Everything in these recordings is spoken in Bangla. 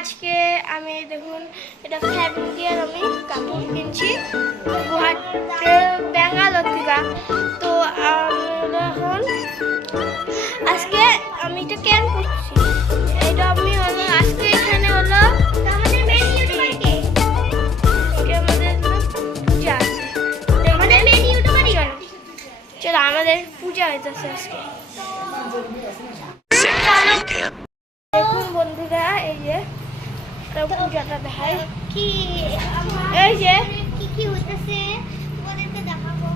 আজকে আমি দেখুন এটা ফ্যামিলি দিয়ে আমি কাপড় কিনছি ব্যাঙ্গালোর থেকে। তো এখন আজকে আমি এটা কেন করছি, এটা আমি হলো আজকে এখানে হলো আমাদের পূজা আছে। চলো আমাদের পূজা হইতেছে আজকে। দেখুন বন্ধুরা, এই যে পূজাটা দেখায় কি, এই যে কি কি হইতেছে ওদেরকে দেখাবো।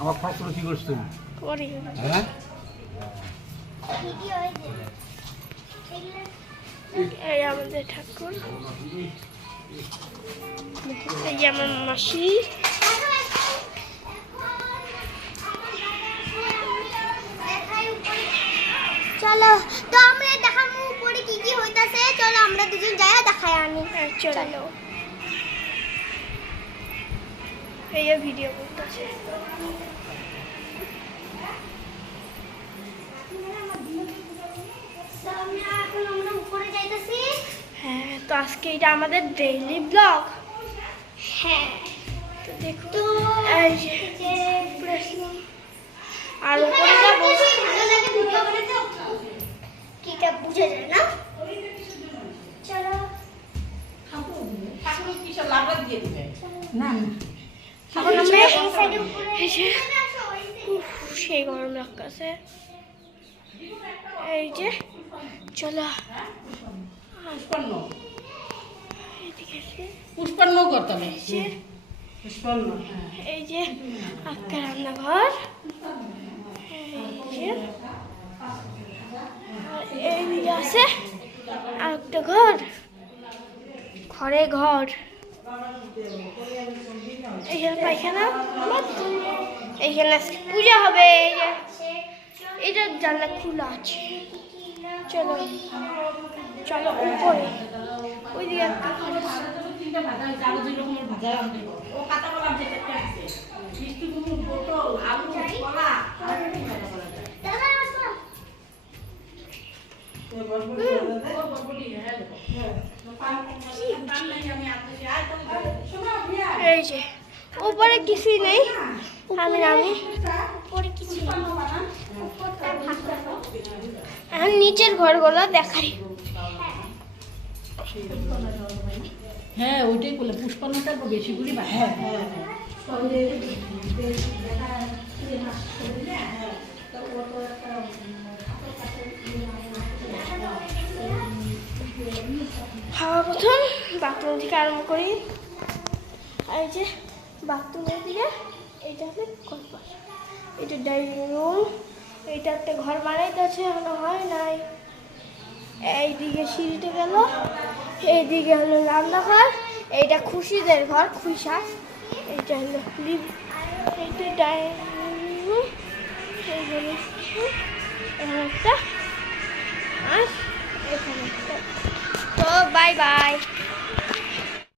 আমার ফসল কি করছো? হ্যাঁ, এই আমাদের ঠাকুর, এই যে আমার মাসি, চলো তো আমরা দেখাবো উপরে কি কি হইতাছে। চলো আমরা দুজন যাই দেখাই আনি। চলো এই যে ভিডিও করতেছে। আমরা উপরে যাইতাছি। হ্যাঁ, তো আজকে এটা আমাদের ডেইলি ব্লগ। হ্যাঁ, তো দেখো তো এই যে আর উপরে যাবো। ভালো লাগে ভিডিও বানাতে, কিটা বুঝা যায় না। চলো না এখন আমরা এই সাইডে উপরে এই যে সেই গরম লাগতেছে। এই যে চলো পুষ্পান্ন করতে হবে। এই যে একটা রান্নাঘর, এই দিকে আছে আর একটা ঘর, ঘরে ঘর, এইখানে পায়খানা, এইখানে আজকে পূজা হবে। এই যে এটা জানলা খোলা আছে। চলো চলো উপরে, ওইদিকে একটা ঘর আছে। এই যে উপরে কিছুই নেই, আমি উপরে কিছু এখন নিচের ঘরগুলো দেখাই। হ্যাঁ, ওইটাই বলে পুষ্পান্নটা বেশি করি। হ্যাঁ হ্যাঁ খাওয়া প্রথম বাথরুম থেকে আরম্ভ করি। এই যে বাথরুমের দিকে এইটা হচ্ছে গল্প, এটা ডাইনিং রুম, এইটা একটা ঘর বানাইতে আছে, এখনো হয় নাই। এইদিকে সিঁড়িতে গেল, এইদিকে হলো রান্নাঘর, এইটা খুশিদের ঘর, খুশা, এইটা হলো এইটা ডাইনিং রুম, এইখানে একটা আর এখানে একটা। তো বাই বাই।